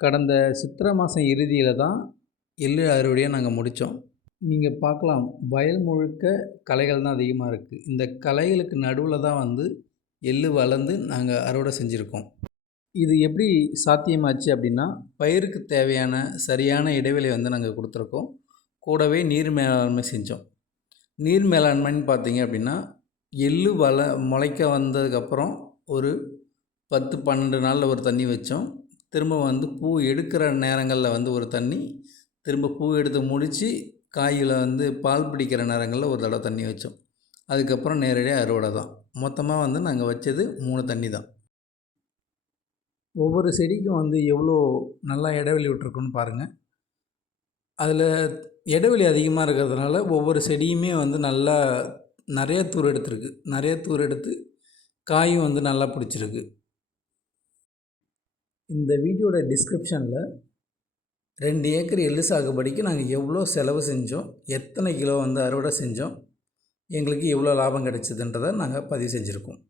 கடந்த சித்திரை மாதம் இறுதியில் தான் எள்ளு அறுவடையாக நாங்கள் முடித்தோம் நீங்கள் பார்க்கலாம் வயல் முழுக்க கலைகள் தான் அதிகமாக இருக்குது இந்த கலைகளுக்கு நடுவில் தான் வந்து எள்ளு வளர்ந்து நாங்கள் அறுவடை செஞ்சுருக்கோம். இது எப்படி சாத்தியமாச்சு அப்படின்னா பயிருக்கு தேவையான சரியான இடைவெளி வந்து நாங்கள் கொடுத்துருக்கோம். கூடவே நீர் மேலாண்மை செஞ்சோம். நீர் மேலாண்மைன்னு பார்த்தீங்க அப்படின்னா எள்ளு வள முளைக்க வந்ததுக்கப்புறம் ஒரு பத்து பன்னெண்டு நாளில் ஒரு தண்ணி வச்சோம். திரும்ப வந்து பூ எடுக்கிற நேரங்களில் வந்து ஒரு தண்ணி திரும்ப பூ எடுத்து முடித்து காயில் வந்து பால் பிடிக்கிற நேரங்களில் ஒரு தடவை தண்ணி வச்சோம். அதுக்கப்புறம் நேரடியாக அறுவடை தான். மொத்தமாக வந்து நாங்கள் வச்சது மூணு தண்ணி தான். ஒவ்வொரு செடிக்கும் வந்து எவ்வளோ நல்லா இடைவெளி விட்டுருக்குன்னு பாருங்கள் அதில் இடைவெளி அதிகமாக இருக்கிறதுனால ஒவ்வொரு செடியுமே வந்து நல்லா நிறைய தூர் எடுத்திருக்கு. நிறைய தூர் எடுத்து காயும் வந்து நல்லா பிடிச்சிருக்கு. இந்த வீடியோட டிஸ்கிரிப்ஷனில் ரெண்டு ஏக்கர் எள்ளு சாகுபடிக்கு நாங்கள் எவ்வளோ செலவு செஞ்சோம் எத்தனை கிலோ வந்து அறுவடை செஞ்சோம் எங்களுக்கு எவ்வளோ லாபம் கிடைச்சதுன்றதை நாங்கள் பதிவு செஞ்சுருக்கோம்.